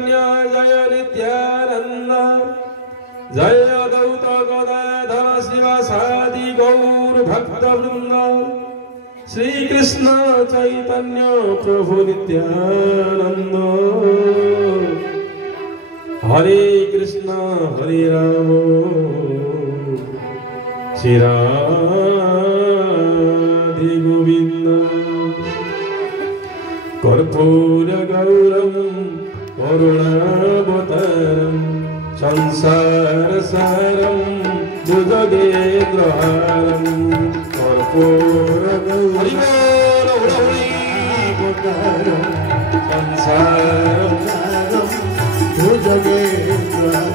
जय नित्यानंद जय अद्वैत गदाधर शिवासादि गौर भक्त वृंद श्री कृष्ण चैतन्य प्रभु नित्यानंद हरे कृष्ण हरे राम श्री राधे गोविंद कर्पूर गौरम करुणावतारम संसार सारम भुजगेन्द्रहारम कर्पूर गौरम संसार सारम भुजगेन्द्रहारम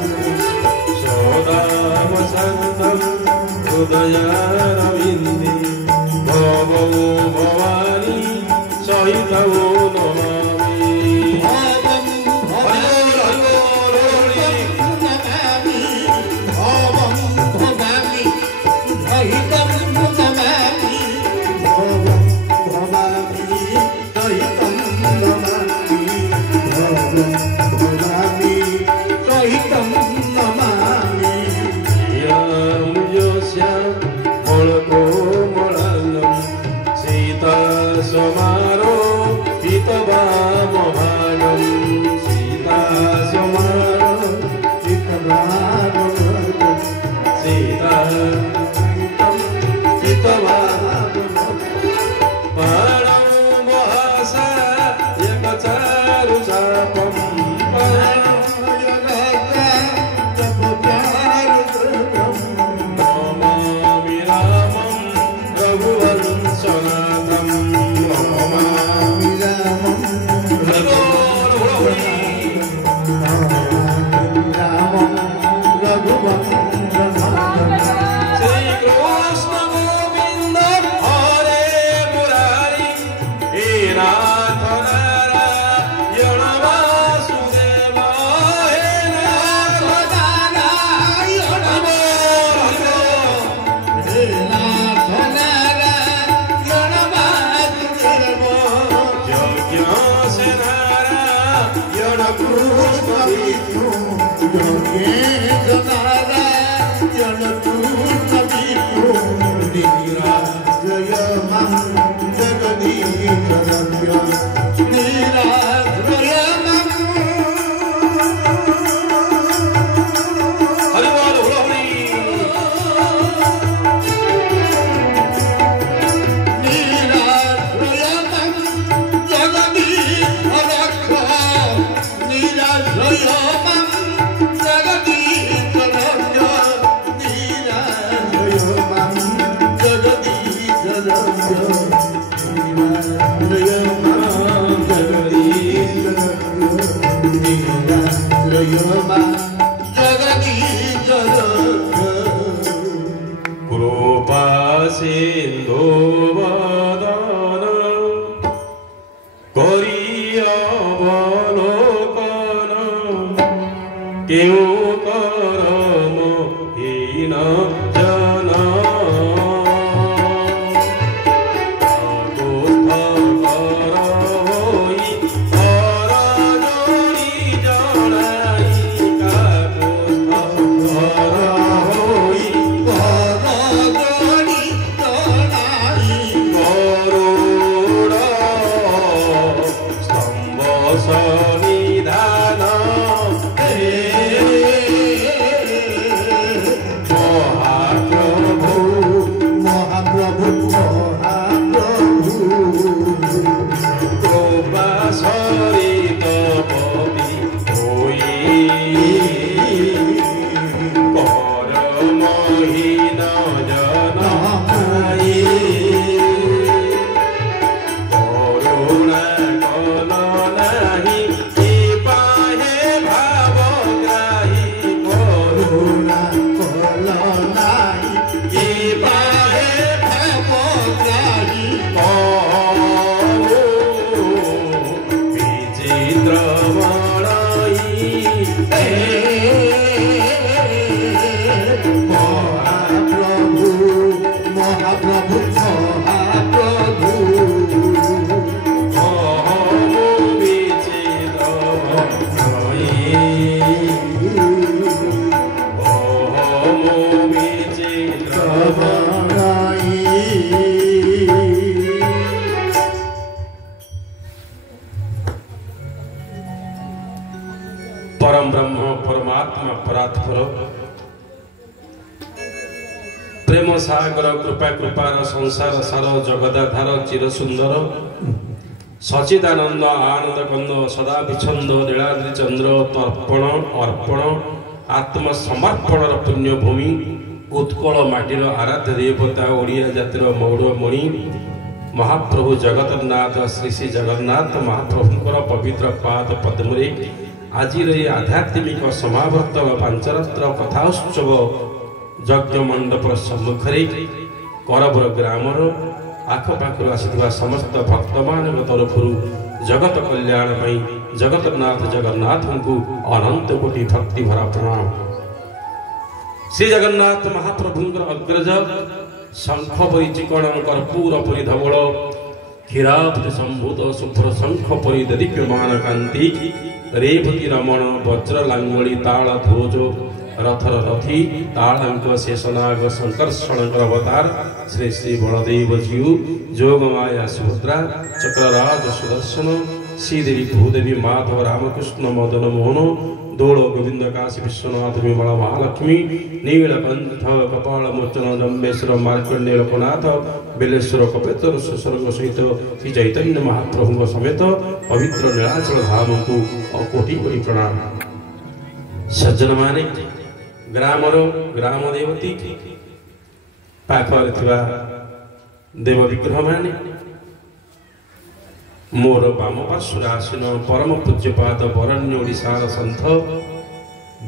सदा वसंतम हृदयारविंदे भवो Bhavani सहितो Namami Soni dana, hey. परम ब्रह्म परमात्मा परात्पर प्रेम सागर कृपा कृपार संसार सार जगदाधार चिर सुंदर सचिदानंद आनंद कंद सदा विछंद नीलाद्रि चंद्र तर्पण अर्पण आत्मसमर्पण पुण्यभूमि उत्कल माटीर आराध्य देवता ओडिया जातिर मौड़मणि महाप्रभु जगन्नाथ श्री श्री जगन्नाथ महाप्रभुंकर पवित्र पाद पद्मरे आज आध्यात्मिक समावर्तन पांचरात्र कथाउत्सव यज्ञ मंडप सम्मुखें करबर ग्रामर आखपाखर आसिथिबा समस्त भक्त मान तरफ जगत कल्याण जगन्नाथ जगन्नाथ को अनंत कोटि भक्ति भरा प्रणाम। श्री जगन्नाथ महाप्रभुंकर अग्रज शंख परी चिकण कर्पूर परी धवल क्षीराब्धि संभूत शुभ्र शंख परी दीप्यमान कांति रेवती रमण वज्र लांगली ताल ध्वज रथर रथी ताड़ंक शेषनाग संकर्षण अवतार श्री श्री बलदेव जीव जोगमाया सुभद्रा चक्रराज सुदर्शन श्रीदेवी भूदेवी माधव रामकृष्ण मदन मोहन दोल गोविंद काशी विश्वनाथ विमला महालक्ष्मी नीलकंठ कपाल मोचन जम्बेश्वर मार्कंडेय लोकनाथ बेलेश्वर कपेतर सुस्वर्ग सहित श्री चैतन्य महाप्रभु समेत पवित्र नीलाचल धाम को अकोटि कोटि प्रणाम। सज्जन माने ग्रामर ग्राम देवती पाखरे थिबा देव विग्रह माने मोर बाम पार्श्वर आसीन परम पूज्यपाद बरण्य ओडिशार सन्थ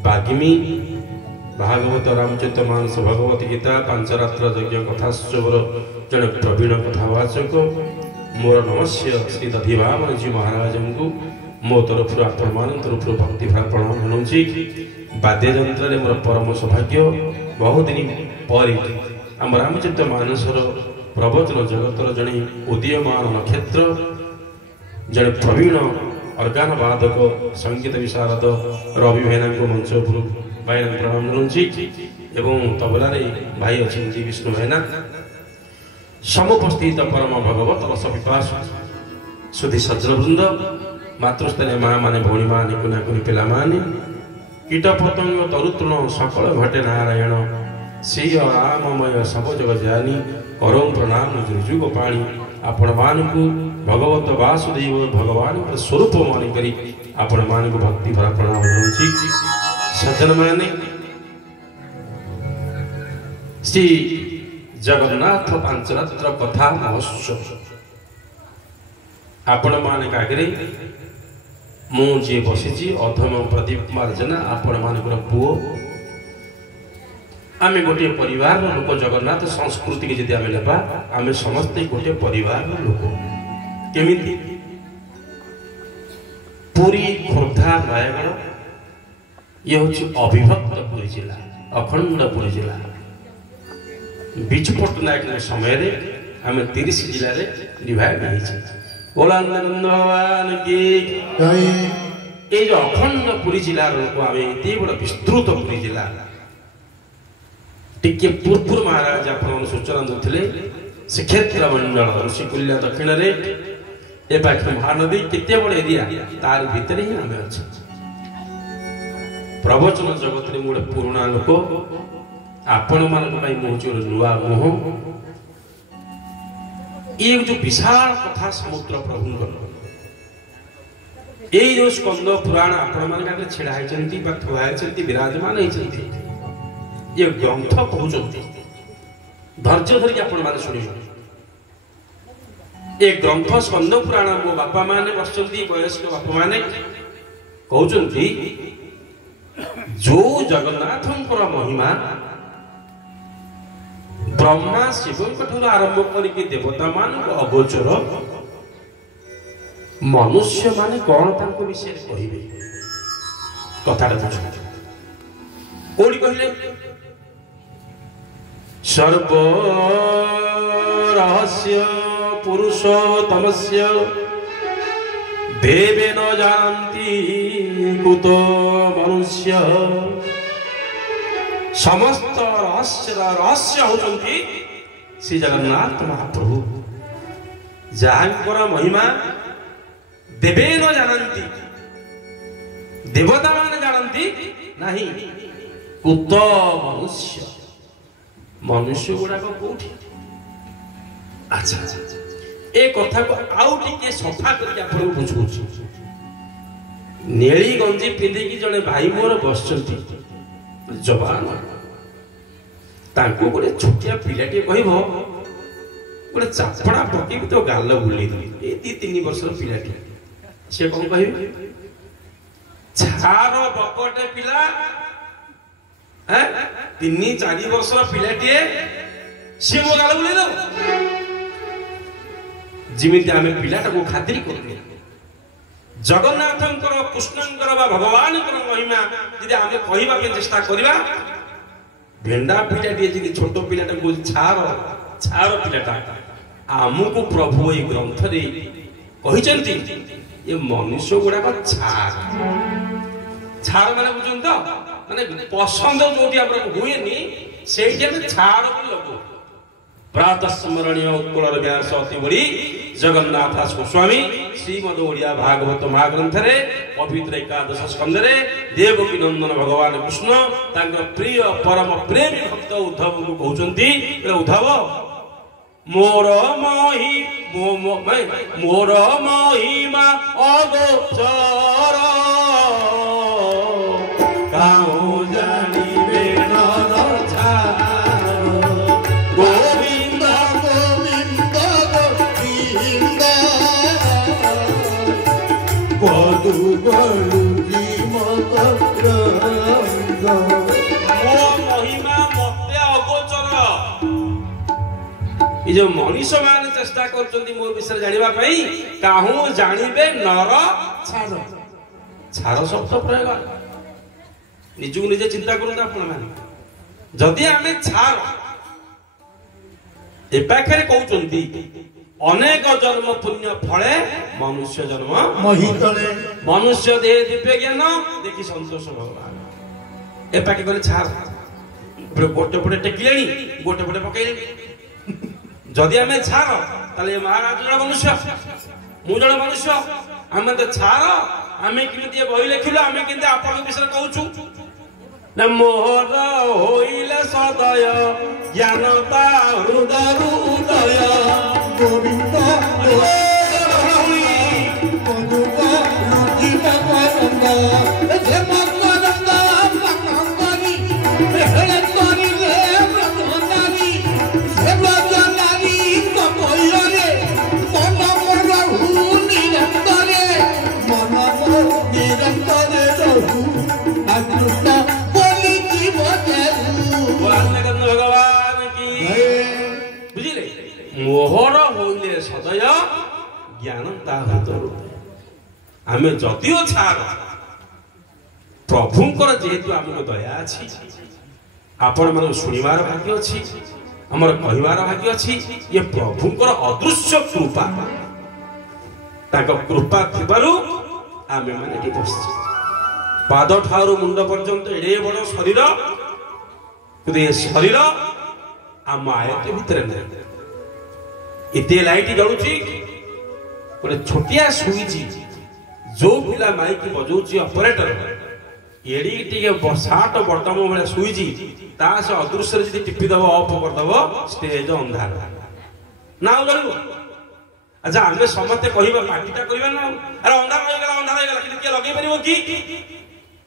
बाग्मी भागवत रामचरित मानस भगवत गीता पांचरात्र यज्ञ कथाश्चवर जड़े प्रवीण कथावाचक मोर नमस्य श्री दधिवामन जी महाराज को मो तरफ आपण मान तरफ भक्तिभाव प्रणाम जनाऊँगी। वाद्य यंत्र मोर परम सौभाग्य बहुदिन पर आम रामचरित मानसर प्रवचन जगतर जड़े उदीयमान नक्षत्र जड़े प्रवीण अर्गान वादक संगीत विशारद रवि भाईना को मंच उपरू भाईना प्रणाम जनाऊँगी एवं तबलार भाई अच्छा विष्णु भाईना समुपस्थित परम भगवत रस पिपास सुधी सज्जन वृंद मातृस्थानीय माँ माने भौणी माँ निकुनाकुनी पिला माने कीट पतंग तरुतृण सकल घटे नारायण श्री राममय सब जग जानी करौ प्रणाम जुग पाणी आपण मान को भगवत वासुदेव भगवान स्वरूप मानि करी आपण मान को भक्ति भरा प्रणाम करूची। सज्जन माने श्री जगन्नाथ पांचरात्र कथा महोत्सव आपण मान आगे मुझे बसी अधम प्रदीप कुमार जेना आपण मान पुओ आम गोटे परिवार लोक जगन्नाथ संस्कृति की जदि आम समस्ते गोटे परिवार लोक केमिति पुरी खोर्धा नयगढ़ ये हूँ अविभक्त पुरी जिला अखंड पुरी जिला विजु पट्टनायक समय आम 30 जिले में डिवाइड भगवान की ये जो अखंड पुरी जिलार लोक आम ये बड़ा विस्तृत पुरी जिला टिके पूर्व महाराज आपण सूचना देते श्रीक्षेत्र मंडल ऋषिकुल्या दक्षिण ए पाख महानदी केते बड़ एरिया तार भितर ही आम अच्छे प्रवचन जगत में गोटे पुराणा लोक आपण मान नुआ मुह ये जो विशाल कथा समुद्र प्रभु ये जो स्कंद पुराण आपण मान छेड़ा होती विराजमान होती ये ग्रंथ कहते धैर्य धरिक आपण मैंने शुणी ये ग्रंथ स्कंद पुराण मो बापा माने बसचंती वयस्क बापा माने कहते जो जगन्नाथंकर महिमा ब्रह्मा शिव आरंभ करके देवता मान अगोचर मनुष्य माने कौन तांको विषय कहिबे कथाटा कोड़ी कहले सर्व रहस्य पुरुषोत्तमस्य देवे न जानती कुतो मनुष्य समस्त रहस्य होचंती श्री जगन्नाथ महाप्रभु जहांकर महिमा देवे न जानती देवता माने जानती नहीं कुत मनुष्य मनुष्य गुड़ाक कौटी। अच्छा ए कथा को आउ टिके सफा करके आपको बुझाऊँ। नेली गंजी पिंधिकी जड़े भाई मोर बसचंती जवान तांको गोटे छोटिया पिलाटी कहब गोटे चापड़ा पकेबी तो गाल बुले ए 2-3 वर्ष पिलाटी से कौन कह छार बकटे पिला 3-4 वर्ष पिलाटी सी मो गाल बुले दो जिमिति आमे पिलाटा को खातिर करने जगन्नाथंकर कृष्णंकर बा भगवानकर महिमा यदि आमे कहिबा के चेष्टा करिबा भेंडा पिलाटी यदि छोट पिलाटा को छार पिलाटा आमको प्रभु ए ग्रंथ रे कहिचंती ये मनुष्य गुडा को छार माने बुझुन तो माने पसंद जोटी हमर हुएनी सेठी हम छार को लगो प्रातः स्मरणीय उत्कलर व्यास अति बड़ी जगन्नाथ गोस्वामी श्रीमद ओडिया भागवत महाग्रंथ रे पवित्र एकादश स्कंद रे देवकी नंदन भगवान कृष्ण तांकर प्रिय परम प्रेमी भक्त उद्धव को कहउचंती उद्धव मोर महिमा अगोचर काहु जानिबे नर छार गोविंद गोविंद गोविंद पदु गलु ये जो मनीष मान चेष्टा करचंती मो विषय जानिबा पई काहू जानिबे नर छार छार शब्द प्रयोग निजु निजे चिंता करंता आपण माने जदि आमे छार ए पाखरे कहउचंती अनेक जन्म पुण्य फले मनुष्य जन्म महितले मनुष्य देह दिव्य ज्ञान देखि संतोष भगवान ए पाखे कहले छार गोटे पटे टेकिलेनी गोटे पटे पकेलेनी जदि आमे छार ताले महाराज जण मनुष्य मु जण मनुष्य आमे तो छार आमे किमिति बहि लेखिलो आमे किंते आपन विषय कहउछु न मोहर होइले सदय ज्ञानता हृदय उदय गोविंद मोहर होइले सदय ज्ञान आमे जदिओ छार प्रभुंकर जेहेतु आमको दया अछि आपण मन सुनिबार भाग्य अछि हमर कहिबार भाग्य अछि ये प्रभुंकर अदृश्य कृपा ताको कृपा थिबारु आमे माने एठी बसछि पाद ठारू मुंड पर्यंत एडे बड़ शरीर किंतु ये शरीर आम आयत भितर नहीं इते लाइट जलुची गोटे छोटिया सुईची जो पिला माइक बजाउची ऑपरेटर एडी टिके साट बटम भाया सुईची ता से अदृश्य जदि टिपी दब ऑफ कर दब स्टेज अंधार ना जलु। अच्छा आमे समते कहिबा पार्टीटा करिबा ना अरे अंधार हो गेला कि के लगे परिबो कि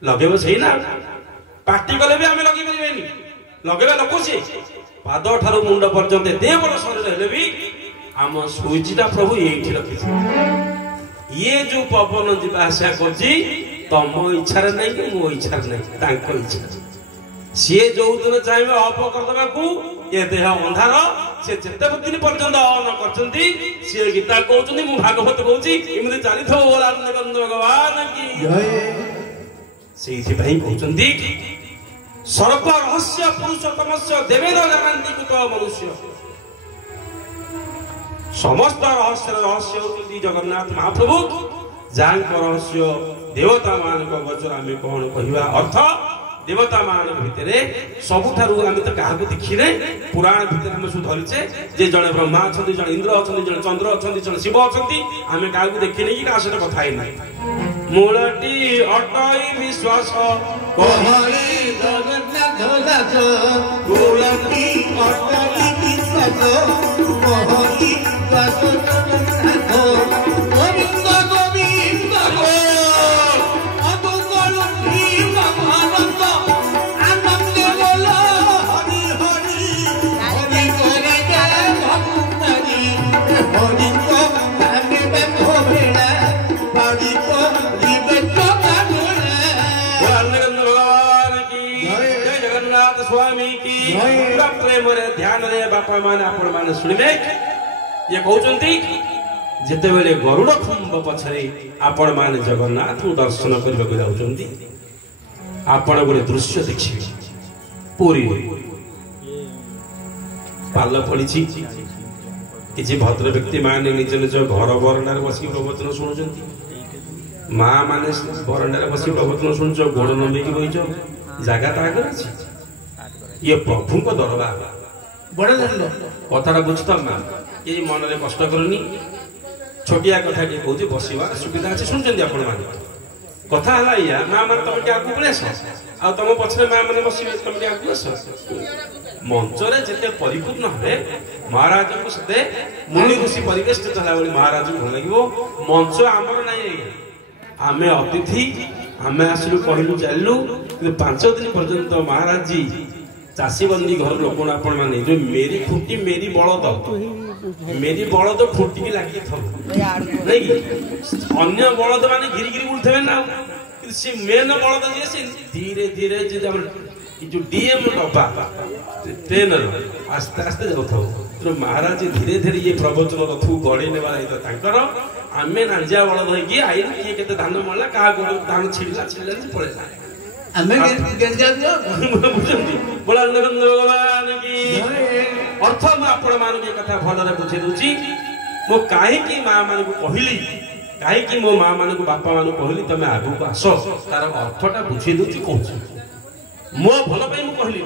लगेबो सही ना पार्टी कले भी आमे लगे परिबेनी लगेबा लोक से पाद ठारू मुंड पर्यंत एते बड़ शरीर हेले भी आम सुईचीटा प्रभु ये रखी ये जो पवन जीवा आशा करछि तम इच्छार नहीं कि मो इच्छार नहीं तांको इच्छा सी जो दिन चाहिए अफ करदे को ये देह अंधार से जेते दिन पर्यंत अन करछंती सी गीता कहउछंती मु भागवत कहउछि इमति चालिथो बोलानंद भगवान की जय सेहि भाई कहउछंती सर्व रहस्य पुरुषोत्तमस्य देवेन जानन्ति कुत मनुष्य समस्त रहस्य रहस्य होती जगन्नाथ महाप्रभु जान रहस्य देवता मान को गोचर आमे कोन कहिबा अर्थ देवता मान भितरे सबुठारु आमे त काहा को देखिने पुराण भितरे हम सु धरिचे जे जणे ब्रह्मा अछंती जणे इंद्र अछंती जणे चंद्र अछंती जणे शिव अछंती आमे काहा को देखिने कि का से कथा ही नै ମୂଳଟି ଅଟଇ ବିଶ୍ୱାସ କହଳି ଜଗନ୍ନାଥ ଦାସ ମୂଳଟି ଅଟଇ ବିଶ୍ୱାସ କହଳି ଦାସ ଜଗନ୍ନାଥ ଗୋବିନ୍ଦ ଗୋବିନ୍ଦ ଅତୁଗଳ ଭୀମ ଆନନ୍ଦ ଆନନ୍ଦ ବୋଲ ହରି ହରି ହରି କରି ଜୟ ଭକ୍ତାରି ହରିଙ୍କ ନାମେ ବେଦ ଭେଳା ପାଡ଼ିପ ବିବେକ କାଢୋଳା। भगवान की जय जगन्नाथ स्वामी की पूरा प्रेम रे ध्यान रे बापा माने आपण माने सुनिबे ये कहउचंती जेते बेले गरुड़ खंभ पछरे आपण माने जगन्नाथ को दर्शन करबा को जाउचंती आपण गोटे दृश्य देखिबे पूरी पाल पड़िछि किछि भद्र व्यक्ति माने निज निज घर बरंडार बसी प्रवचन सुनुचंती माँ माने बरंडार बसी प्रवचन शुणुच गोड़ नंदी बहीच जगह तागर अच्छी ये प्रभु को दरबार बड़ दंड कथा बुझत माँ ये मन में कष्ट करनी छोटिया कथा के कौच बसवार सुविधा अच्छे शुणुंट आपण मैंने कथा है या माँ मैंने तुम आगे पड़े आस आ तुम पछरे माँ मैंने बस तुम आगे आस मंचरे जिते परिपूर्ण हे महाराज को से मुनि ऋषि परिवेष्टित है महाराज को भल लगे मंच आमर नहीं आमे अतिथि आमे आसलु कहलु चललु 5 दिन पर्यंत महाराज जी चाषी बंदी घर लोक आपण माने जो मेरी फुटी मेरी बलद फुटी लगी नहीं अन्य बलद माने घिरी घिरी उठे ना से मेन बलद जे से धीरे धीरे जो डीएम डब्बा ट्रेन आस्ते आस्ते जाऊ महाराज धीरे धीरे ये प्रवचन रथ गड़े ने आमे नांजिया बलद होगी आई किए केते धान मरला का गोड़ धान छिड़ला पड़ेला आमे गेंजा दियो बुझंती बोला नरेंद्र भगवान की अर्थ मैं आपण मान के कथा भलरे बुझे दूची मो काहे की मां मान को कहली काहे की मो मां मान को बापा मान को कहली तमे आगु को आसो तार अर्थटा बुझे दूची कहूछ मो भल पई मो कहली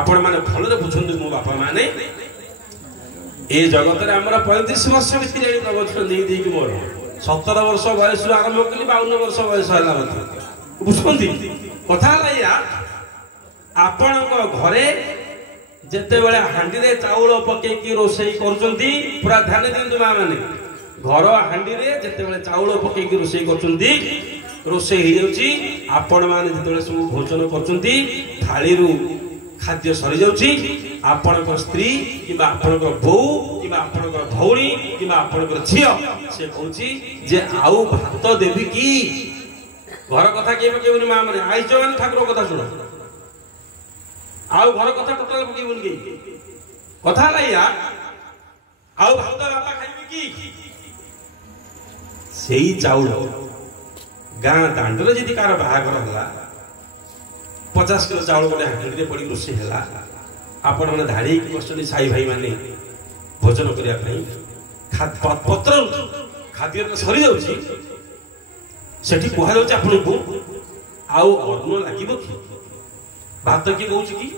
आपण माने भलरे बुझंतु मो बापा माने ए जगत रे हमरा 35 वर्ष भितर प्रवचन दे मोर 17 वर्ष बयस आरंभ कली 52 वर्ष बयस हला मत बुझंती कथा लाया आपण को घरे जेते बेले हांडी रे चाउल पके की रोसई करचंती पूरा ध्यान दियंतु मां माने घर हांडी रे जेते बेले चाउल पके की रोसई करचंती रोसई हे जाउची आपण माने जेते बेले सब भोजन करचंती थाली रु खाद्य सरी जाउची आपणकर स्त्री किबा आपणकर बो किबा आपणकर भौणी किबा आपणकर झियो से कहूची जे आउ भात देबी की घर कथा केबे केबनी मां माने आइ जवान ठाकुर कथा सुनो आउ घर कथा टोटल पकेबनी की कथा लाइया आउ भात बापा खाइबे की सेई चाउल गां दांडरे जदी कार बाहागर होला 50 किलो चाउल गोटे हांडी रे पड़ी रोसे हला आपण माने धाड़ी बसनी साई भाई माने भोजन करिया पई पत्र खाद्य सरी जाउची सेठी कुहा जाउची आपण को आउ अन्न लागिबो की भात की कहूची की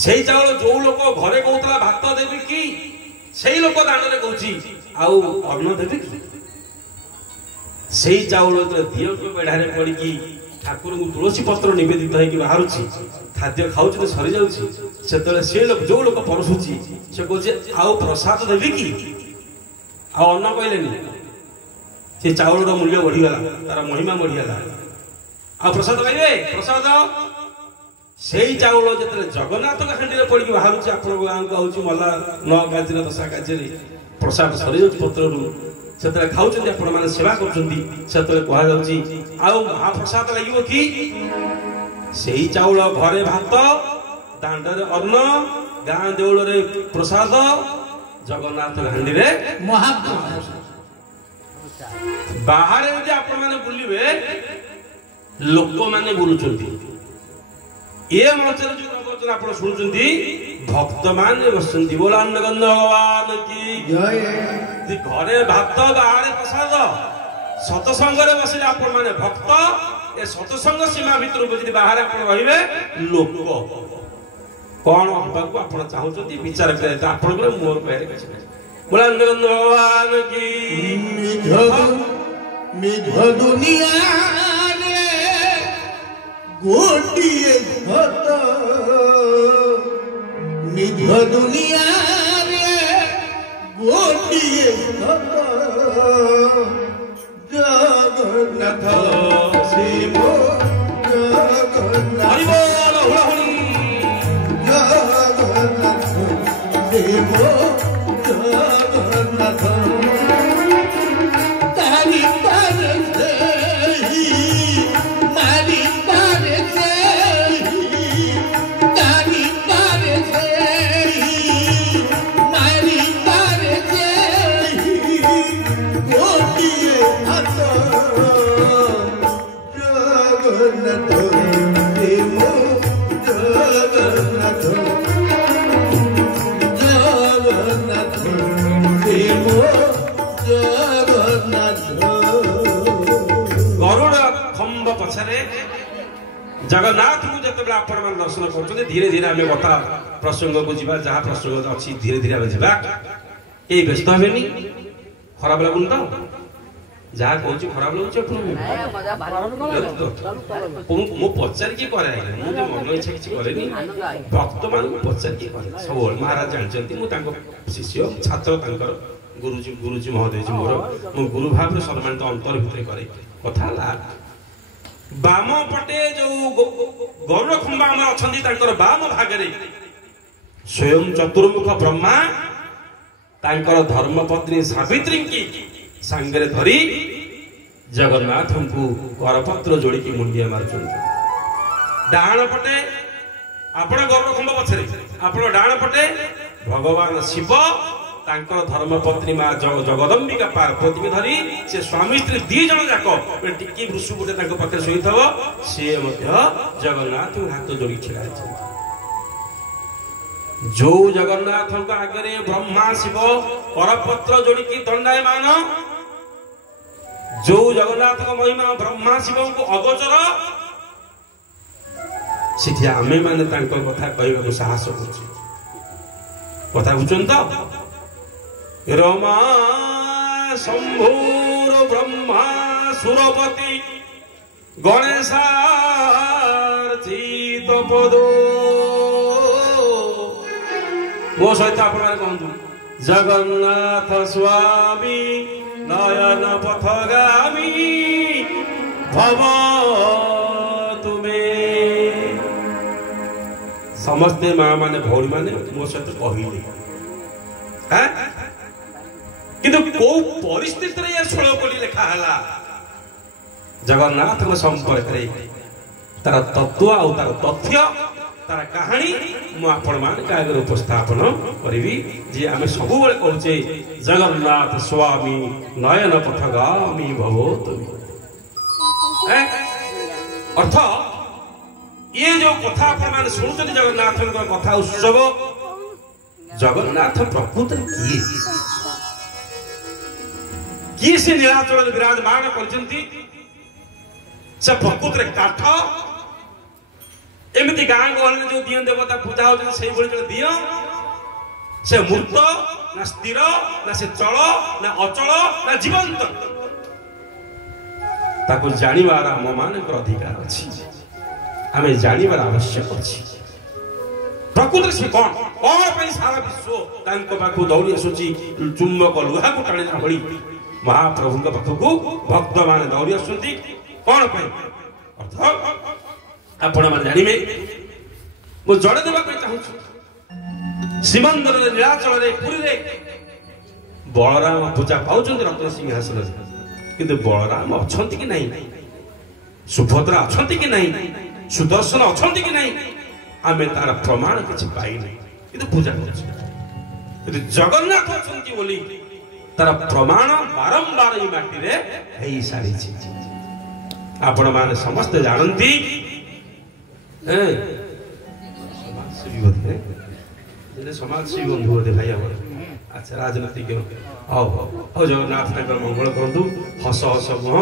सेई चाउल जो लोक घरे कहतला भात देबी की सेई लोक दांड रे कहूची आउ अन्न देबी की सेई चाउल तो दियो को बेढा रे पड़ी की ठाकुर को तुलसी पत्र निवेदित है कि बाहर खाद्य खाऊ तो सरी जाऊँ से लोक जो लोक परसुची से कहे आउ प्रसाद देवी कि अन्न कहले से चाउल मूल्य बढ़ीगला तार महिमा बढ़ीगला आ प्रसाद पाइबे प्रसाद से चाउल जो जगन्नाथ हांडी में पड़ी बाहर आप गाँव को आऊँ मला 9 कार्य 10 कार्य प्रसाद सरी जाऊँ पत्र से खाऊँ आपण मैंने सेवा करुँची महाप्रसाद लगे कि से चाउल घरे भात दांडे अन्न गाँ देउल प्रसाद जगन्नाथ हांडी रे महाप्रसाद बाहर आपण मैंने बुलिबे लोक मैंने बुलुचंती ये मंचर जो प्रवचन आप शुणुचंती भक्त माने बसंती बोला नगंध भगवान की जय घरे भात बाहर प्रसाद सतसंग रे बसिले आपण माने भक्त ए सतसंग सीमा भीतर को जदी बाहर आपण रहिबे लोक कोन हबाकू आपण चाहउचंती विचार करे त आपण को मोर कहरे किछ बोला नगंध भगवान की मेघ दुनिया रे गोटिए घट मेघ दुनिया रे गोटिए घट जगन्नाथ शिव जगन्नाथ जगन्नाथ शिव जगन्नाथ तारी पर मारी पर तारी पर मारी पर गोटिए हाथ जगन्नाथ शिव जगन्नाथ जगन्नाथ शिव जगन्नाथ गरुड़ खंब पछरे जगन्नाथ को जब आपण मान दर्शन कर धीरे धीरे आम कथा प्रसंग को जा जहाँ प्रसंग अच्छी धीरे धीरे आम जा ये व्यस्त हेनी खराब लगुन तो जहाँ कहूँ खराब लगुच मु पचारिकी करे मुझे मन इच्छा किसी करे भक्त मान पचारिकी करे सब महाराज जानते मुझे शिष्य छात्र गुरुजी गुरुजी महोदय जी मोर मो गुरु भाव सम्मानित अंतर भितर करे कथा बाम पटे जो गरुड़ खंबा आम अच्छा बाम भागे स्वयं चतुर्मुख ब्रह्मा तांकर धर्मपत्नी सावित्री की सांगरे धरी जगन्नाथ को करपत्र जोड़िकी मुंडिया मार्चन डाण पटे आपण गरुड़ खंबा पछरे आपण डाण पटे भगवान शिव तांकर धर्मपत्नी मां जगदम्बिका पार्वती की धरी से स्वामी स्त्री दी जन जाक टिकी वृषु गोटे पाखे शोई सी जगन्नाथ हाथ जोड़ी छिड़ा जो जगन्नाथ आगे ब्रह्मा शिव करपत्र जोड़िकी दंडायमान जो जगन्नाथ महिमा ब्रह्मा शिव को अगोचर से आमे माने कथा कहवा साहस कथा बुझुन तो रमा शंभुर ब्रह्मा सुरपति गणेशार्चित पद मो सहित आप कहतु जगन्नाथ स्वामी नयन पथगामी भव तुमे समस्ते माँ माने भौरी माने मो सहित कहले किंतु को परिस्थिति रे षोल कोटी लेखा हला जगन्नाथ संपर्क रे तार तत्व आ तार तथ्य तार कहानी मु आपण मान का आगे उपस्थापन करिवि जे आमे सबु बेले कहूचे जगन्नाथ स्वामी नयन पथगामी भवतु अर्थ ये जो कथा आपण मान सुनुचନ୍ତି जगन्नाथ कथा उत्सव जगन्नाथ प्रकृत किए से नीलाचल विराजमान करछंती से प्रकृत रे काठ एमती गाँ गहल जो दिय देवता पूजा हो से दिय से मूर्त ना स्थिर ना से चल ना अचल ना जीवंत ताको जानिबार आम मानकर अधिकार अछि आमे जानिबार आवश्यक अछि प्रकृत से कौन सारा विश्व पाखु दौड़ी आसुची चुंबक लुहा को टाणी भली महाप्रभु पाखक भक्त मान दौड़ी आसुंती कौन अर्थ आपण मैंने जानवे मुझे जड़े देवाक चाहूँ श्रीमंदिर नीलाचल पुरी बलराम पूजा पाँच रत्न सिंहासन किंतु बलराम अच्छा कि नहीं सुभद्रा अच्छा कि नहीं सुदर्शन अच्छा कि नहीं आम तार प्रमाण किसी पाइना कि पूजा कर जगन्नाथ अच्छा तार प्रमाण बारंबार माटी में सारी आपण मैंने समस्ते जानती समाजसेवी बंधु बोधे भाई अच्छा राजनीतिक जगन्नाथ मंगल करूँ हस हस मुह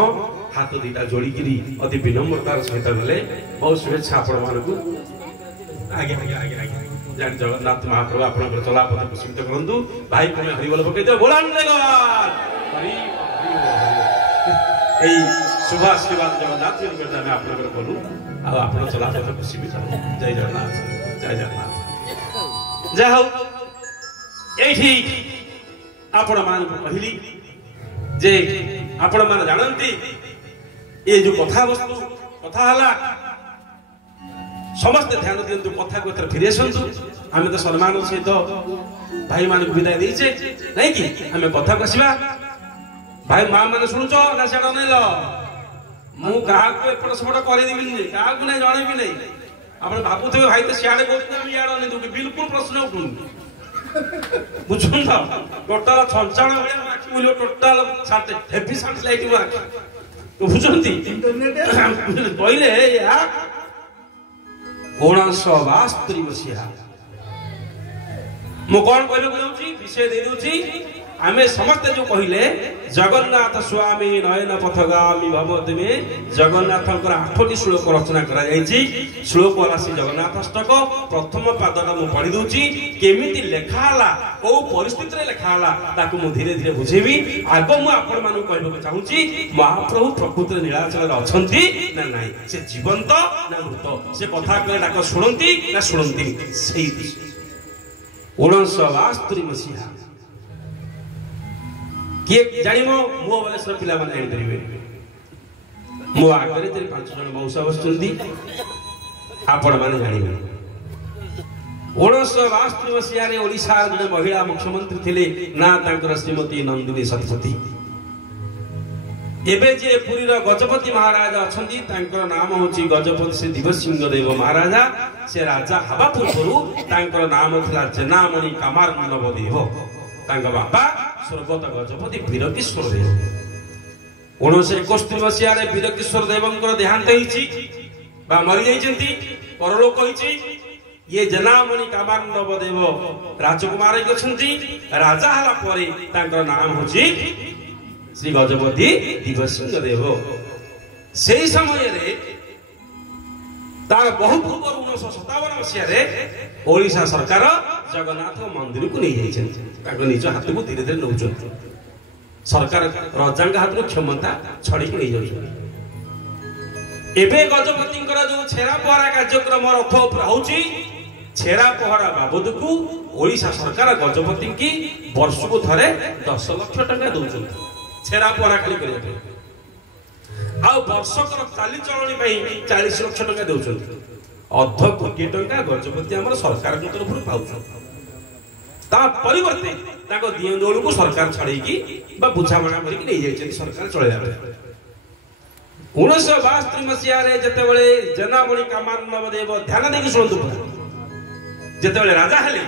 हाथ दीटा जोड़िकी अति विनम्रतार सहित गले बहुत शुभेच्छा आपण मानक आगे आगे आगे आगे जान जगन्नाथ महाप्रभु आप चलापथ पुष्पित करूँ भाई तुम्हें हरिबोल पकड़ बोला এই শুভ আশীর্ବାଦ ଜଗନ୍ନାଥ ନିକଟରେ ଆମେ ଆପଣଙ୍କର କଲୁ ଆଉ ଆପଣ ଚଲାପଥ ଖୁସି ବି ଚାଲୁ ଜୟ ଜଗନ୍ନାଥ ଜୟ ଜଗନ୍ନାଥ। ଯାହା ହଉ ଏଇଠି ଆପଣ ମାନଙ୍କୁ କହିଲି ଯେ ଆପଣ ମାନେ ଜାଣନ୍ତି ଏ ଯୋଉ କଥାବସ୍ତୁ କଥା ହେଲା ସମସ୍ତେ ଧ୍ୟାନ ଦିଅନ୍ତୁ କଥାକୁ ଏଥର ଫେରି ଆସନ୍ତୁ। ଆମେ ତ ସମ୍ମାନ ସହିତ ଭାଇମାନଙ୍କୁ ବିଦାୟ ଦେଇଛେ ନାଇଁ କି ଆମେ କଥାକୁ ଆସିବା। ଭାଇ ମା ମାନେ ଶୁଣୁଛ ନା ସେଟା ନେଲ ମୁଁ କାହାକୁ ଏପଟ ସେପଟ କରିଦେବିନି କାହାକୁ ନାଇଁ ଜଣେଇବି ନାହିଁ। ଆପଣ ଭାବୁଥିବେ ଭାଇ ତ ସିଆଡେ କହୁଛନ୍ତି ଆମେ ଇଆଡେ ଅନେଇ ବିଲକୁଲ ପ୍ରଶ୍ନ ଉଠୁନି ବୁଝୁନ ତ ଟୋଟାଲ ଛଞ୍ଚାଣ ଭଳିଆ ଆଖି ବୁଲିବ ଟୋଟାଲ ହେଭି ସାଟେଲାଇଟ ଆଖି ବୁଝୁଛନ୍ତି କହିଲେ 1972 ମସିହା ମୁଁ କଣ କହିବାକୁ ଯାଉଛି ବିଷୟ ଦେଇ ଦଉଛି। ଆମେ ସମସ୍ତେ ଯୋଉ କହିଲେ ଜଗନ୍ନାଥ ସ୍ୱାମୀ ନୟନ ପଥଗାମୀ ଭବତମେ ଜଗନ୍ନାଥଙ୍କର 8ଟି ଶ୍ଲୋକ ରଚନା କରାଯାଇଛି। ଶ୍ଲୋକ ରାଶି ଜଗନ୍ନାଥ ଅଷ୍ଟକ ପ୍ରଥମ ପାଦଟା ମୁଁ ପଢି ଦଉଛି କେମିତି ଲେଖା ହେଲା କୋଉ ପରିସ୍ଥିତିରେ ଲେଖା ହେଲା ତାକୁ ମୁଁ ଧୀରେ ଧୀରେ ବୁଝେଇବି। ଆଗ ମୁଁ ଆପଣ ମାନଙ୍କୁ କହିବାକୁ ଚାହୁଁଛି ମହାପ୍ରଭୁ ପ୍ରକୃତିରେ ନୀଳାଚଳରେ ଅଛନ୍ତି ନା ନାହିଁ ସେ ଜୀବନ୍ତ ନା ମୃତ ସେ କଥା କହିଲେ ଡାକ ଶୁଣନ୍ତି ନା ଶୁଣନ୍ତି ସେଇ 1972 ମସିହା କିଏ ଜାଣିବ ମୋ ବୟସର ପିଲାମାନେ ଜାଣିପାରିବେ। ମୋ ଆଗରେ 5 ଜଣ ମଉସା ବସୁଛନ୍ତି ଆପଣ ମାନେ ଜାଣିବେ। 1972 ମସିହାରେ ଓଡ଼ିଶାର ଜଣେ ମହିଳା ମୁଖ୍ୟମନ୍ତ୍ରୀ ଥିଲେ ନା ତାଙ୍କର ଶ୍ରୀମତୀ ନନ୍ଦିନୀ ସତପଥୀ। ଏବେ ଯେ ପୁରୀର ଗଜପତି ମହାରାଜା ଅଛନ୍ତି ତାଙ୍କର ନାମ ହେଉଛି ଗଜପତି ଶ୍ରୀ ଦିବ୍ୟସିଂହ ଦେବ ମହାରାଜା। ସେ ରାଜା ହେବା ପୂର୍ବରୁ ତାଙ୍କର ନାମ ଥିଲା ଜେନାମଣି କାମାର୍ଣ୍ଣବ ଦେବ। ତାଙ୍କ ବାପା ସ୍ୱର୍ଗତ ଗଜପତି ବୀରକିଶୋର ଦେବ। 1971 ମସିହାରେ ବୀରକିଶୋର ଦେବଙ୍କର ଦେହାନ୍ତ ହେଇଛି ବା ମରିଯାଇଛନ୍ତି ପରଲୋକ ହେଇଛି। ଇଏ ଜେନାମଣି କାମାର୍ଣ୍ଣବ ଦେବ ରାଜକୁମାର ଅଛନ୍ତି। ରାଜା ହେଲା ପରେ ତାଙ୍କର ନାମ ହେଉଛି ଶ୍ରୀ ଗଜପତି ଦିବ୍ୟସିଂହ ଦେବ। ସେହି ସମୟରେ ତାର ବହୁ ପୂର୍ବରୁ 1957 ମସିହାରେ ଓଡ଼ିଶା ସରକାର ଜଗନ୍ନାଥ ମନ୍ଦିରକୁ ନେଇଯାଇଛନ୍ତି। ତାଙ୍କ ନିଜ ହାତକୁ ଧୀରେ ଧୀରେ ନେଉଛନ୍ତି। ସରକାର ରଜାଙ୍କ ହାତରୁ କ୍ଷମତା ଛଡେଇକି ନେଇଯାଉଛନ୍ତି। ଏବେ ଗଜପତିଙ୍କର ଯୋଉ ଛେରା ପହରା କାର୍ଯ୍ୟକ୍ରମ ରଥ ଉପରେ ହଉଛି ଛେରା ପହରା ବାବଦକୁ ଓଡ଼ିଶା ସରକାର ଗଜପତିଙ୍କୁ ବର୍ଷକୁ ଥରେ 10 ଲକ୍ଷ ଟଙ୍କା ଦଉଛନ୍ତି ଛେରା ପହରା ଖାଲି କରିବା ପାଇଁ। ଆଉ ବର୍ଷକର ଚାଲିଚଳଣି ପାଇଁ 40 ଲକ୍ଷ ଟଙ୍କା ଦେଉଛନ୍ତି। 1.5 କୋଟି ଟଙ୍କା ଗଜପତି ଆମର ସରକାରଙ୍କ ତରଫରୁ ପାଉଛନ୍ତି। ତା ପରିବର୍ତ୍ତେ ତାଙ୍କ ଦିଅଁଦୋଳକୁ ସରକାର ଛଡେଇକି ବା ବୁଝାମଣା କରିକି ନେଇଯାଇଛନ୍ତି ସରକାର ଚଳେଇବା ପାଇଁ। 1972 ମସିହାରେ ଯେତେବେଳେ ଜେନାମଣି କାମାର୍ଣ୍ଣବ ଦେବ ଧ୍ୟାନ ଦେଇକି ଶୁଣନ୍ତୁ ଯେତେବେଳେ ରାଜା ହେଲେ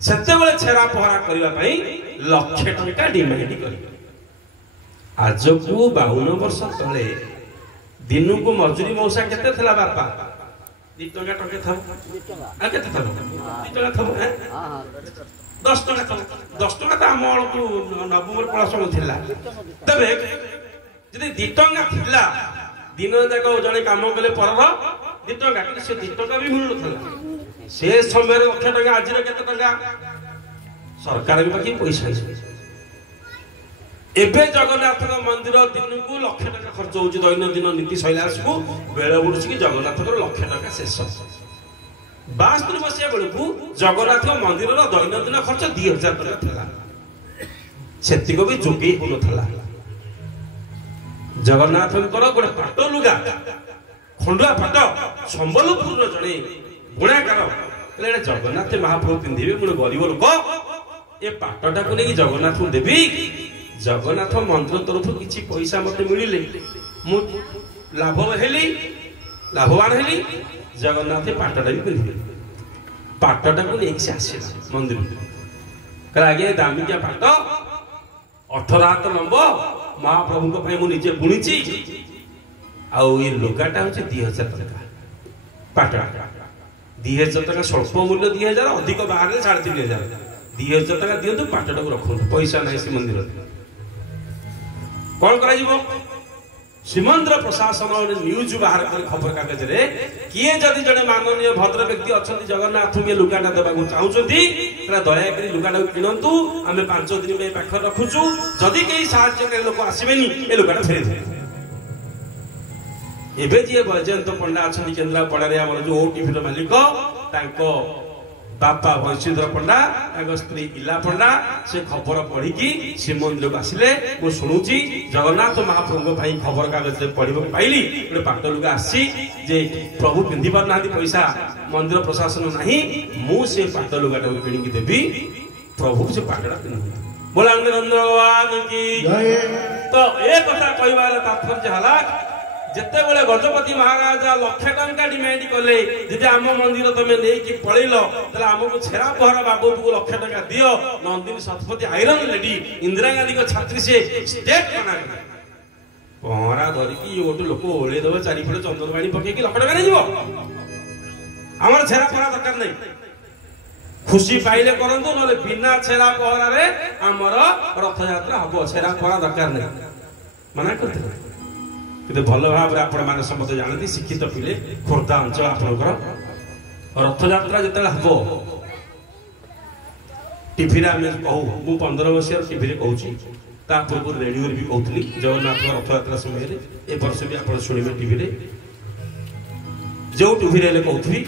ସେତେବେଳେ ଛେରା ପହରା କରିବା ପାଇଁ 1 ଲକ୍ଷ ଟଙ୍କା ଡିମାଣ୍ଡ କରିବେ। ଆଜକୁ 52 ବର୍ଷ ତଳେ ଦିନକୁ ମଜୁରୀ ମଉସା କେତେ ଥିଲା ବାପା 2 ଟଙ୍କା ଟଙ୍କା ଥାଉ ଆଉ କେତେ ଥାଉ 2 ଟଙ୍କା ଥାଉ 10 ଟଙ୍କା ଥାଉ 10 ଟଙ୍କା ତ ଆମ ବେଳକୁ ନବମର କଳାସମ ଥିଲା। ତେବେ ଯଦି 2 ଟଙ୍କା ଥିଲା ଦିନ ଯାକ ଜଣେ କାମ କଲେ ପରର 2 ଟଙ୍କା କିନ୍ତୁ ସେ 2 ଟଙ୍କା ବି ମିଳୁନଥିଲା। ସେ ସମୟରେ 1 ଲକ୍ଷ ଟଙ୍କା ଆଜିର କେତେ ଟଙ୍କା ସରକାରଙ୍କ ପାଖରେ ପଇସା ଏବେ ଜଗନ୍ନାଥଙ୍କ ମନ୍ଦିର ଦିନକୁ 1 ଲକ୍ଷ ଟଙ୍କା ଖର୍ଚ୍ଚ ହଉଛି। ଦୈନନ୍ଦିନ ନୀତି ଶୈଳାସକୁ ବେଳ ବୁଡୁଛି କି ଜଗନ୍ନାଥଙ୍କର 1 ଲକ୍ଷ ଟଙ୍କା ଶେଷ। 72 ମସିହା ବେଳକୁ ଜଗନ୍ନାଥ ମନ୍ଦିରର ଦୈନନ୍ଦିନ ଖର୍ଚ୍ଚ 2000 ଟଙ୍କା ଥିଲା। ସେତିକ ବି ଯୋଗେଇ ହଉନଥିଲା। ଜଗନ୍ନାଥଙ୍କର ଗୋଟେ ପାଟ ଲୁଗା ଖଣ୍ଡୁଆ ପାଟ ସମ୍ବଲପୁରର ଜଣେ ବୁଣାକାର ହେଲେ ଜଗନ୍ନାଥ ମହାପ୍ରଭୁ ପିନ୍ଧିବେ ଗୋଟେ ଗରିବ ଲୋକ ଏ ପାଟଟାକୁ ନେଇକି ଜଗନ୍ନାଥଙ୍କୁ ଦେବି। ଜଗନ୍ନାଥ ମନ୍ଦିର ତରଫରୁ କିଛି ପଇସା ମତେ ମିଳିଲେ ମୁଁ ଲାଭବାନ ହେଲି। ଜଗନ୍ନାଥ ପାଟଟା ବି ପିନ୍ଧିବେ। ପାଟଟାକୁ ନେଇକି ସେ ଆସିଲା ମନ୍ଦିରକୁ କହିଲା ଆଜ୍ଞା ଦାମିକିଆ ପାଟ 18 ହାତ ଲମ୍ବ ମହାପ୍ରଭୁଙ୍କ ପାଇଁ ମୁଁ ନିଜେ ବୁଣିଛି ଆଉ ଏ ଲୁଗାଟା ହଉଛି 2000 ଟଙ୍କା ପାଟ 2000 ଟଙ୍କା ସ୍ୱଳ୍ପ ମୂଲ୍ୟ 2000 ଅଧିକ ବାହାରେ 3500 2000 ଟଙ୍କା ଦିଅନ୍ତୁ ପାଟଟାକୁ ରଖନ୍ତୁ ପଇସା ନାହିଁ ସେ ମନ୍ଦିରରେ। କଣ କରାଯିବ श्रीमंदिर प्रशासन न्यूज बाहर कर खबर कागज रे किए जदि जड़े माननीय भद्र व्यक्ति अच्छा जगन्नाथ के लुगाटा देवाक चाहते दयाकोरी लुगाटा किणतु आम 5 दिन में पाखे रखुचु जदि कहीं साहाय्य लोक आसबेनि ए लुगाटा फेरी एबे जी वैजयंत पंडा अच्छा केन्द्रापड़ा आम जो ओटीवी मालिक बापा वैश्यधर पंडा स्त्री इला पंडा से खबर पढ़ी श्रीमंदिर को आसिले मु शुणुची जगन्नाथ महाप्रभु खबर कागज पढ़ा पाइली गोटे पाट लुगा आसी जे प्रभु पिंधि पार ना पैसा मंदिर प्रशासन ना मुझे पाट लुगाटा किणिकी देवी प्रभु से पाटटा पिंध बोला भगवान की तो ए कथा कहबार तात्पर्य है जिते बड़े गजपति महाराजा लक्ष टंका डिमांड कले जदि आम मंदिर तुम नहीं पलैल आमको छेरा पहरा बाबू को लक्ष टंका दियो नंदिनी शतपथी आयरन लेडी इंदिरा गांधी को छात्री से स्टेट बना पहरा धरिकी गोटे लोक ओल्ले देव चारिपटे चंदन बाणी पकई लक्ष टंका नहीं आम छेरा पहरा दरकार नहीं खुशी पाइले करंतु नले बिना छेरा पहरा आमर रथ यात्रा हम छेरा पहरा दरकार नहीं मना करते कि भल भाव आपने समस्त जानते शिक्षित पिले खोर्धा अंचल आपंकर रथयात्रा जो हम टीवी आम कहूँ मु 15 वर्ष टीवी कहूँ पूर्व रेडियो भी कहूली जगन्नाथ रथयात्रा समय ए वर्ष भी आप शुणे टीवी जो टीवी कहूथी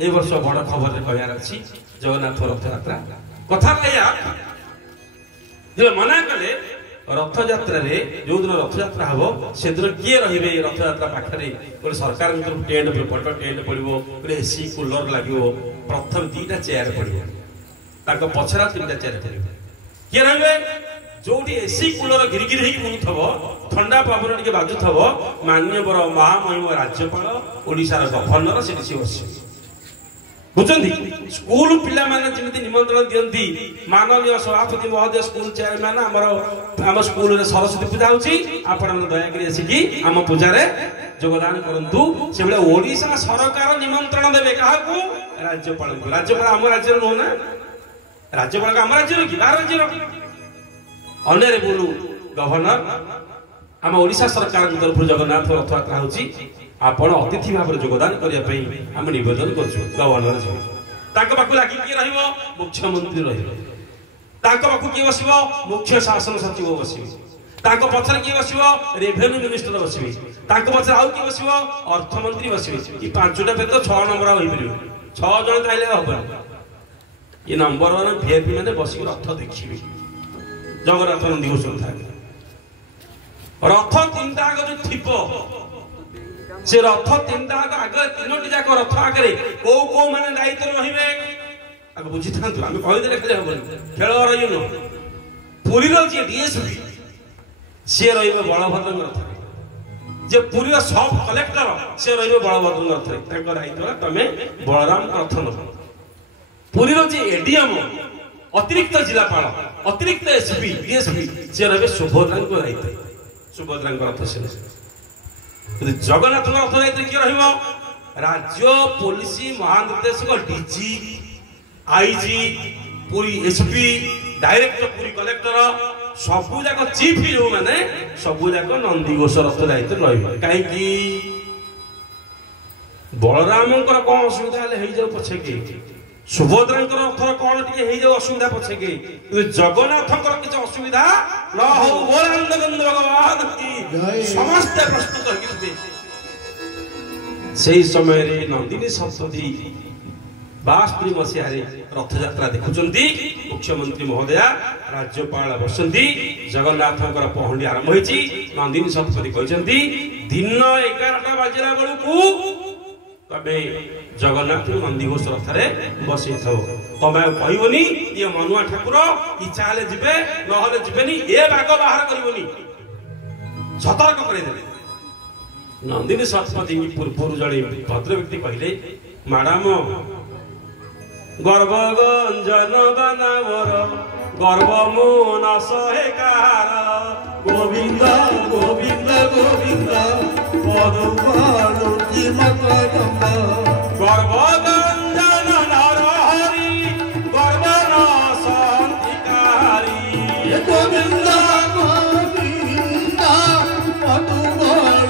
ए वर्ष बड़ खबर कहार अच्छी जगन्नाथ रथयात्रा कथा मना कले रथयात्रा जो दिन रथयात्रा हम से दिन किए रे रथयात्रा पाखे गोटे सरकार टेंट बड़ टेंट पड़ो गोटे एसी कूलर लगे प्रथम 2टा चेयर पड़ो पछरा 3टा चेयर पड़ो किए रे जो एसी कूलर घिरिघिरी बुलूथब ठंडा पवन टे बाजुथब माननीय महामहिम राज्यपाल ओडिशार गवर्नर से बस बुझे स्कूल पिला माने जमी निमंत्रण दियंती माननीय सभापति महोदय स्कूल चेयरमैन आम स्कूल रे सरस्वती पूजा होची आपण दयाकरी आसिकी आम पूजा रे योगदान करंतु से बेले ओडिशा सरकार निमंत्रण देबे काहाकू राज्यपाल को राज्यपाल आम राज्य नो ना राज्यपाल आम राज्य की बाहर राज्य ऑनरेबल गवर्नर आम ओडिशा सरकार तरफ जगन्नाथ रथयात्रा होची आपण अतिथि भाव योगदान करने आम नवेदन कर लगे किए मुख्यमंत्री रखू किए बस मुख्य शासन सचिव बस पचर किए बस रेवेन्यू मिनिस्टर बस पचर आउ किए बस अर्थमंत्री बस 5टा पे तो 6 नंबर हो 6 जन चाहिए हम ये नंबर 1 वीआईपी मैंने बस रथ देखिए जगन्नाथ नंदीघोष रथ 3टा जो थी से रथ 3टा आगे 3टी जाक रथ आगे को माने दायित्व रहिबे आगे बुझी थांतु हम कहि देले खाली हम खेल रहिनो पुरी रो जे डीएसपी से रहिबे बलभद्र रथ जे पुरी रो सब कलेक्टर से रहिबे बलभद्र रथ ताको दायित्व तमे बलराम रथ न पुरी रो जे एडीएम अतिरिक्त जिलापाल अतिरिक्त एसपी डीएसपी से रहिबे सुभद्रा को दायित्व सुभद्रा रथ से जगन्नाथ रथ दायित्व किए राज्य पुलिस महानिर्देशक डीजी आईजी पूरी एसपी डायरेक्टर पूरी कलेक्टर सबू जाक चीफ जो मैंने सबू जाक नंदीघोष रथ दायित्व रही बलराम कौन असुविधा पछे के सुभद्रा रथर कौन टे असुविधा पछे के जगन्नाथ किसी असुविधा न हो भगवान समस्त प्रस्तुत से समय रे नंदिनी सप्तती 62 मसीह रथ यात्रा देखुंट मुख्यमंत्री महोदया राज्यपाल बसंती जगन्नाथ पहंडी आरंभ होती नंदिनी सप्तती कहते दिन 11टा बाजिला बेलू तबे जगन्नाथ नंदीघोष रथरे बसई थो तमे कहबनी ये मनुआ ठाकुर इच्छा हेले जिबे नहले जिबेनी ए भाग बाहर करबनी सतर्क करे देले नंदिनी सप्तती पूर्व जड़े भद्र व्यक्ति कहले मैडम गर्भ गंजन बनावर गर्भ मोन सहे कार गोविंद गोविंद गोविंद पदुपालुति मकरंद गर्भ गंजन नर हरि गर्भ न शांतिकारी गोविंद गोविंद पदुपालुति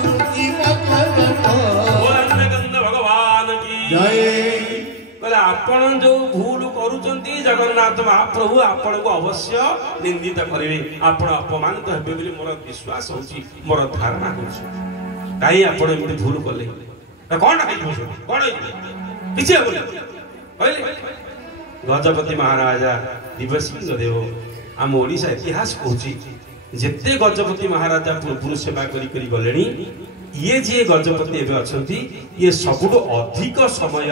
ଆପଣ ଯୋଉ ଭୁଲ କରୁଛନ୍ତି ଜଗନ୍ନାଥ ମହାପ୍ରଭୁ ଆପଣଙ୍କୁ ଅବଶ୍ୟ ନିନ୍ଦିତ କରିବେ, ଆପଣ ଅପମାନିତ ହେବେ ବୋଲି ମୋର ବିଶ୍ୱାସ ହଉଛି, ମୋର ଧାରଣା ହଉଛି। କାହିଁ ଆପଣ ଏମିତି ଭୁଲ କଲେ? କଣ କିଛି ହେବନି କହିଲେ। ଗଜପତି ମହାରାଜା ଦିବ୍ୟସିଂହ ଦେବ ଆମ ଓଡ଼ିଶା ଇତିହାସ କହୁଛି, ଯେତେ ଗଜପତି ମହାରାଜା ପୂର୍ବରୁ ସେବା କରି କରି ଗଲେଣି, ଇଏ ଯିଏ ଗଜପତି ଏବେ ଅଛନ୍ତି ଇଏ ସବୁଠୁ ଅଧିକ ସମୟ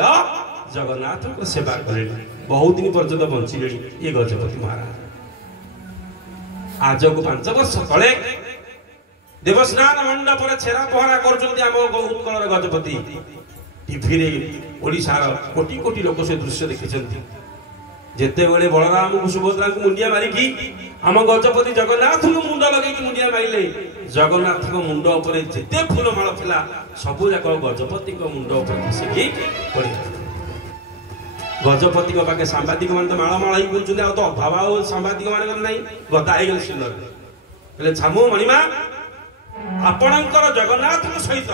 ଜଗନ୍ନାଥଙ୍କ ସେବା କଲେଣି, ବହୁତ ଦିନ ପର୍ଯ୍ୟନ୍ତ ବଞ୍ଚିଲେଣି ଇଏ ଗଜପତି ମହାରାଜ। ଆଜକୁ 5 ବର୍ଷ ତଳେ ଦେବସ୍ନାନ ମଣ୍ଡପରେ ଛେରା ପହରା କରୁଛନ୍ତି ଆମ ଉତ୍କଳର ଗଜପତି। ଟିଭିରେ ଓଡ଼ିଶାର କୋଟି କୋଟି ଲୋକ ସେ ଦୃଶ୍ୟ ଦେଖିଛନ୍ତି। ଯେତେବେଳେ ବଳରାମଙ୍କୁ ସୁଭଦ୍ରାଙ୍କୁ ମୁଣ୍ଡିଆ ମାରିକି ଆମ ଗଜପତି ଜଗନ୍ନାଥଙ୍କୁ ମୁଣ୍ଡ ଲଗେଇକି ମୁଣ୍ଡିଆ ମାରିଲେ, ଜଗନ୍ନାଥଙ୍କ ମୁଣ୍ଡ ଉପରେ ଯେତେ ଫୁଲମାଳ ଥିଲା ସବୁ ଯାକ ଗଜପତିଙ୍କ ମୁଣ୍ଡ ଉପରେ ଖସିକି ପଡ଼ିଥିଲା। ଗଜପତିଙ୍କ ପାଖେ ସାମ୍ବାଦିକ ମାନେ ତ ମାଳ ମାଳ ହେଇ ବୁଲୁଛନ୍ତି, ଆଉ ତ ଅଭାବ ଆଉ ସାମ୍ବାଦିକ ମାନଙ୍କର ନାହିଁ, ଗଦା ହେଇଗଲେ ସିଲରେ। ହେଲେ ଛାମୁ ମଣିମା ଆପଣଙ୍କର ଜଗନ୍ନାଥଙ୍କ ସହିତ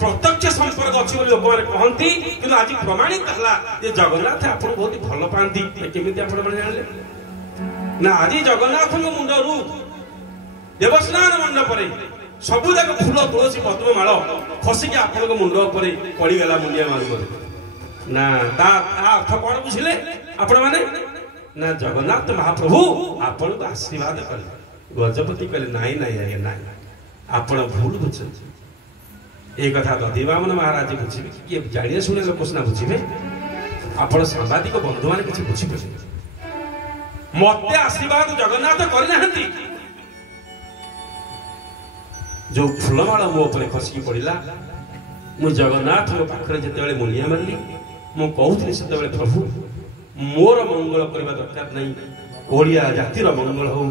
ପ୍ରତ୍ୟକ୍ଷ ସମ୍ପର୍କ ଅଛି ବୋଲି ଲୋକମାନେ କହନ୍ତି, କିନ୍ତୁ ଆଜି ପ୍ରମାଣିତ ହେଲା ଯେ ଜଗନ୍ନାଥ ଆପଣଙ୍କୁ ବହୁତ ଭଲ ପାଆନ୍ତି। କେମିତି ଆପଣ ମାନେ ଜାଣିଲେ? ନା ଆଜି ଜଗନ୍ନାଥଙ୍କ ମୁଣ୍ଡରୁ ଦେବସ୍ନାନ ମଣ୍ଡପରେ ସବୁ ଯାକ ଫୁଲ ତୁଳସୀ ପଦ୍ମମାଳ ଖସିକି ଆପଣଙ୍କ ମୁଣ୍ଡ ଉପରେ ପଡ଼ିଗଲା ମୁଣ୍ଡିଆ ମାରୁବରେ। ନା ତା ଅର୍ଥ କଣ ବୁଝିଲେ ଆପଣ ମାନେ? ନା ଜଗନ୍ନାଥ ମହାପ୍ରଭୁ ଆପଣଙ୍କୁ ଆଶୀର୍ବାଦ କଲେ। ଗଜପତି କହିଲେ ନାଇଁ ନାଇଁ ଆଜ୍ଞା ନାଇଁ, ଆପଣ ଭୁଲ ବୁଝୁଛନ୍ତି। এই কথা দধিবামন মহারাজ বুঝিবে, কিଏ ଜାଣିବା ଶୁଣିବା ଲୋକ ସିନା ବୁଝିବେ, ଆପଣ ସାମ୍ବାଦିକ ବନ୍ଧୁମାନେ କିଛି ବୁଝିପାରିବେ। ମତେ ଆଶୀର୍ବାଦ ଜଗନ୍ନାଥ କରିନାହାନ୍ତି। ଯୋଉ ଫୁଲମାଳ ମୋ ଉପରେ ଖସିକି ପଡ଼ିଲା, ମୁଁ ଜଗନ୍ନାଥଙ୍କ ପାଖରେ ଯେତେବେଳେ ମୁଣ୍ଡିଆ ମାରିଲି, ମୁଁ କହୁଥିଲି ସେତେବେଳେ ପ୍ରଭୁ ମୋର ମଙ୍ଗଳ କରିବା ଦରକାର ନାହିଁ, ଓଡ଼ିଆ ଜାତିର ମଙ୍ଗଳ ହଉ।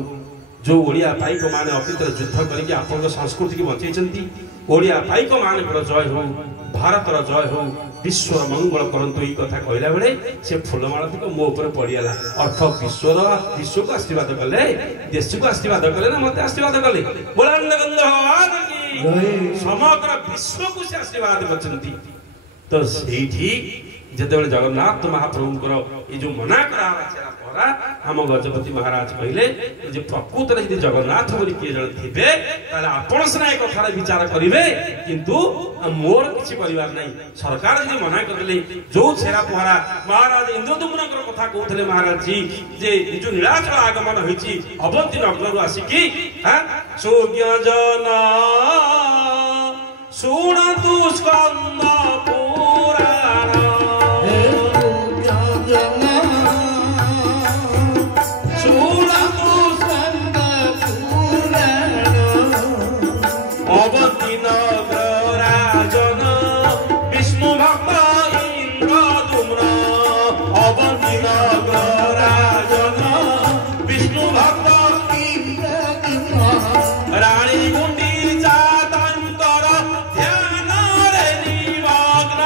ଯୋଉ ଓଡ଼ିଆ ପାଇକ ମାନେ ଅତୀତରେ ଯୁଦ୍ଧ କରିକି ଆପଣଙ୍କ ସଂସ୍କୃତିକୁ ବଞ୍ଚେଇଛନ୍ତି, ଓଡ଼ିଆ ପାଇକ ମାନଙ୍କର ଜୟ ହଉ, ଭାରତର ଜୟ ହଉ, ବିଶ୍ୱର ମଙ୍ଗଳ କରନ୍ତୁ। ଏଇ କଥା କହିଲା ବେଳେ ସେ ଫୁଲମାଳ ଟିକ ମୋ ଉପରେ ପଡ଼ିଗଲା। ଅର୍ଥ ବିଶ୍ୱକୁ ଆଶୀର୍ବାଦ କଲେ, ଦେଶକୁ ଆଶୀର୍ବାଦ କଲେ, ନା ମତେ ଆଶୀର୍ବାଦ କଲେ? ସମଗ୍ର ବିଶ୍ୱକୁ ସେ ଆଶୀର୍ବାଦ କରିଛନ୍ତି। ତ ସେଇଠି ଯେତେବେଳେ ଜଗନ୍ନାଥ ମହାପ୍ରଭୁଙ୍କର ଏଇ ଯୋଉ ମନା କରାହେଲା ପହରା, ଆମ ଗଜପତି ମହାରାଜ କହିଲେ ଯେ ପ୍ରକୃତରେ ଯଦି ଜଗନ୍ନାଥ ବୋଲି କିଏ ଜଣେ ଥିବେ ତାହେଲେ ଆପଣ ସିନା ଏ କଥାରେ ବିଚାର କରିବେ, କିନ୍ତୁ ମୋର କିଛି କରିବାର ନାହିଁ। ସରକାର ଯଦି ମନା କରିଦେଲେ, ଯୋଉ ଛେରା ପହରା ମହାରାଜ ଇନ୍ଦ୍ରଦୁମ୍ନଙ୍କର କଥା କହୁଥିଲେ ମହାରାଜ ଜି, ଯେ ଯୋଉ ନୀଳାଚଳ ଆଗମନ ହେଇଛି ଅବନ୍ତୀ ନଗରରୁ ଆସିକି, ସୁଜ୍ଞଜନ ଶୁଣନ୍ତୁ ସ୍କନ୍ଦ ପୁରାଣ, অবন্তী নগর রাজন বিষ্ণু ভক্ত ইন্দ্রদুম্ন, অবন্তী নগর রাজন বিষ্ণু ভক্ত ইন্দ্রদুম্ন, রানী গুন্ডিচা তাঙ্কর ধ্যানরে নিমগ্ন,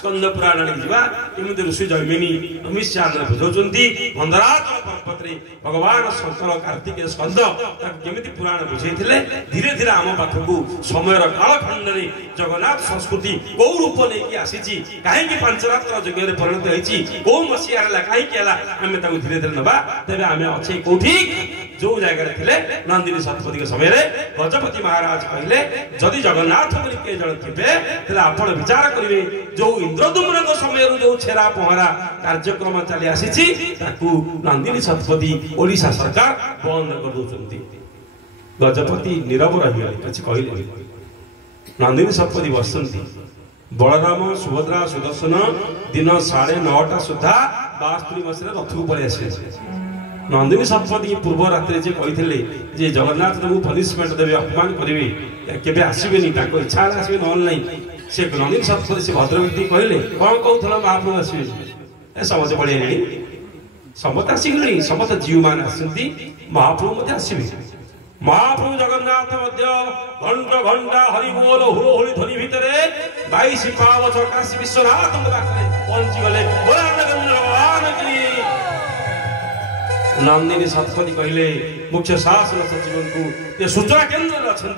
ସ୍କନ୍ଦ ପୁରାଣ ଯିବା। ଏମିତି ଋଷି ଜୈମିନୀ ଅମିତ୍ସାରେ ବୁଝାଉଛନ୍ତି, ମନ୍ଦରାଚଳ ପର୍ବତରେ ଭଗବାନ ଶଙ୍କର କାର୍ତ୍ତିକେୟ ସ୍କନ୍ଦ ତାକୁ କେମିତି ପୁରାଣ ବୁଝେଇଥିଲେ। ଧୀରେ ଧୀରେ ଆମ ପାଖକୁ ସମୟର କାଳଖଣ୍ଡରେ ଜଗନ୍ନାଥ ସଂସ୍କୃତି କୋଉ ରୂପ ନେଇକି ଆସିଛି, କାହିଁକି ପାଞ୍ଚରାତ୍ର ଯଜ୍ଞରେ ପରିଣତ ହେଇଛି, କୋଉ ମସିହା ହେଲା, କାହିଁକି ହେଲା, ଆମେ ତାକୁ ଧୀରେ ଧୀରେ ନେବା। ତେବେ ଆମେ ଅଛେ କୋଉଠି? ଯୋଉ ଜାଗାରେ ଥିଲେ ନନ୍ଦିନୀ ଶତପଥୀଙ୍କ ସମୟରେ ଗଜପତି ମହାରାଜ କହିଲେ, ଯଦି ଜଗନ୍ନାଥ ବୋଲି କିଏ ଜଣେ ଥିବେ ତାହେଲେ ଆପଣ ବିଚାର କରିବେ, ଯୋଉ ଇନ୍ଦ୍ରଦୁମ୍ନଙ୍କ ସମୟରୁ ଯୋଉ ଛେରା ପହଁରା କାର୍ଯ୍ୟକ୍ରମ ଚାଲି ଆସିଛି ତାକୁ ନନ୍ଦିନୀ ଶତପଥୀ ଓଡ଼ିଶା ସରକାର ବନ୍ଦ କରିଦଉଛନ୍ତି। ଗଜପତି ନୀରବ ରହିଗଲେ, କିଛି କହିଲେ। ନନ୍ଦିନୀ ଶତପଥୀ ବସନ୍ତି, बलराम सुभद्रा सुदर्शन दिन 9:30 सुधा 72 मसीह रथ को पड़े आसे नंदिनी सप्तपदी पूर्व रात्रि जे कही जगन्नाथ तुमको पनिशमेंट देवे अपमान करेंगे केवे आसबेनि इच्छा आसबे ना से नंदिनी सप्तपदी से भद्रव्यक्ति कहले कौन कहूल महाप्रभु आसबे समस्त पड़े समस्त आसीगले समस्त जीव मान आसती महाप्रभु आसबे महाप्रभु जगन्नाथ घंटा घंटा हरिबोल हुलो हुली ध्वनि भितर 22 पावच काशी विश्वनाथ पहुंची गले भगवान की नंदिनी सप्तपदी कहले मुख्य शासन सचिव को ये सूचना केन्द्र अच्छा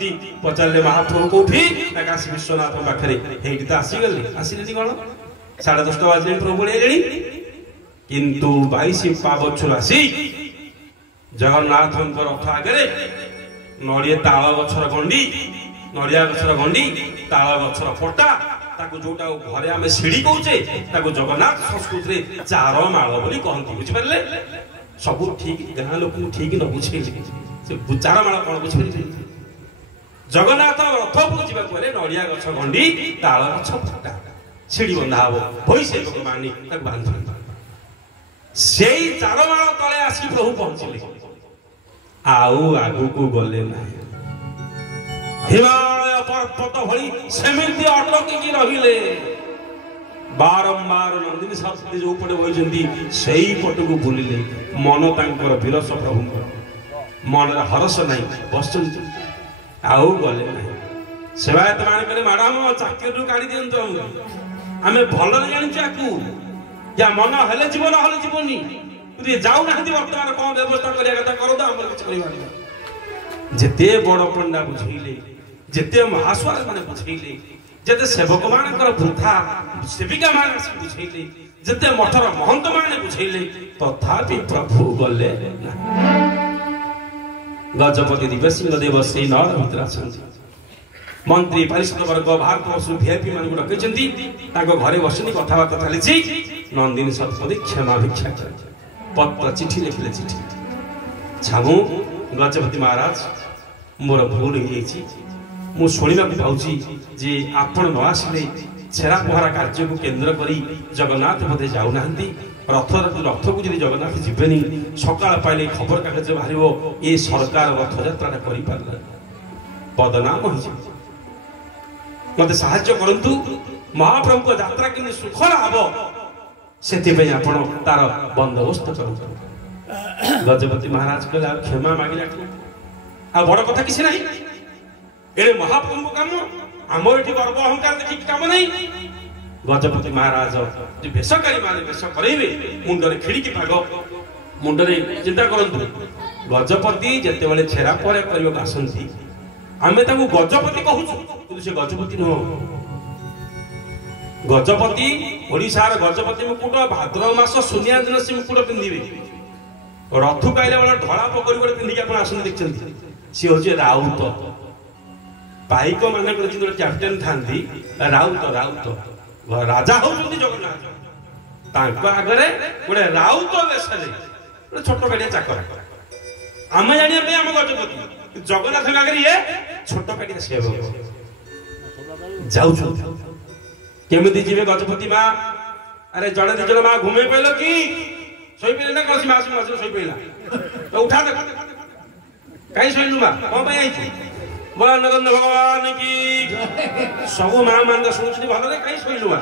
पचारे महाप्रभु कौटी काशी विश्वनाथ पाखे तो आसीगले आसिले कौन 10:30 बजे प्रभु पड़े किंतु 22 पावचर आसी जगन्नाथ रथ आगे नड़िया ताल गछर गंडी नड़िया गछर गंडी ताल गछर पट्टा ताको जोटा घरे आमे सीढ़ी कहूचे ताको जगन्नाथ संस्कृत रे चार माल बोली कहंती बुझि परले सब ठीक गाँ लोक ठीक न बुझे से चार माल कौन बुझे जगन्नाथ रथ को जीवा परे नड़िया गछ गंडी ताल गछ पट्टा सीढ़ी बंधा हो भई से लोक मानी ताको बांधि सेई चार माल तले आसी प्रभु पहुंचले आउ आगु को गले ना हिमालय पर्वत भली सेमिति अटकी रहिले बारंबार नंदिनी सप्तपदी जो पटे बइजंती सेई पट को बुलिले मन तांकर विरस प्रभु मन हरस नहीं बसचंती आउ गले ना सेवायत मान करे मैडम चाकरी रु काढी दियंतो आमे भल जानिछु आकू या मन हेले जीवन हले जीवनी जाऊ ना वर्तमान कौन व्यवस्था करा कर जिते बड़ पंडा बुझेले जिते महास्वार मैंने बुझेले जिते सेवक मान वृथा सेविका मान बुझेले जिते मठर महंत मैंने बुझेले तथापि प्रभु गले गजपति दिव्यसिंह देव से नर भितर मंत्री परिषद वर्ग भारत वर्ष वीआईपी मान रखी घरे बसनी कथबार्ता चली नंदिनी सप्तपदी क्षमा भिक्षा कर पत्र चिठी लिखिले चिठी छामु गजपति महाराज मोर भूल हो शुणा पाऊँ जे आपण न आसिले छेरा पहरा कार्य को केन्द्र करी जगन्नाथ बोधे जाऊना रथ रथ को जब जगन्नाथ जीवेनि सकाल पाइले खबर कागज बाहर ये सरकार रथ यात्रा कर बदनाम हो मत साहाय्य करंतु महाप्रभु को यात्रा के सुखला हम से तार बंदोबस्त कर गजपति महाराज कहले क्षमा मांगे आ बड़ कथा किसी नहीं एड़े महाप्रभु काम आमर ये गर्व अहंकार देखी काम नहीं गजपति महाराज जो भेषकारी मान भेष करेबे मुंडरे खिड़की पाग मुंडरे चिंता करंतु गजपति जेते बेले छेरा परे करबो आसंती आमे ताकू गजपति कहू किंतु से गजपति नुह गजपति ओडिशार गजपति मुकुट भाद्रव मास शून्या दिन से मुकुट पिंधिबे रथ काइले वाला ढळा पकड़ी गोटे पिंधिक आपण आसन देखछन्ती सी होचे राउत पाइक माने कर जिन कैप्टन थांती राउत राउत राजा होचंती जगन्नाथ तांको आगरे गोटे राउत बेसले गोटे छोट काटिया चाकर आमे जानिया पे हम गजपति जगन्नाथ आगरे ये छोट काटिया सेवक जाऊ केमिति जीवे गजपति माँ अरे जड़े दिजन माँ घूमे पाइल कि सोई पड़े ना कौन मास मास सोई पड़ा तो उठा दे कहीं सोइलु माँ कौन पे आई बोल नगंध भगवान की सब माँ मान सुन भल कहीं सोइलु माँ।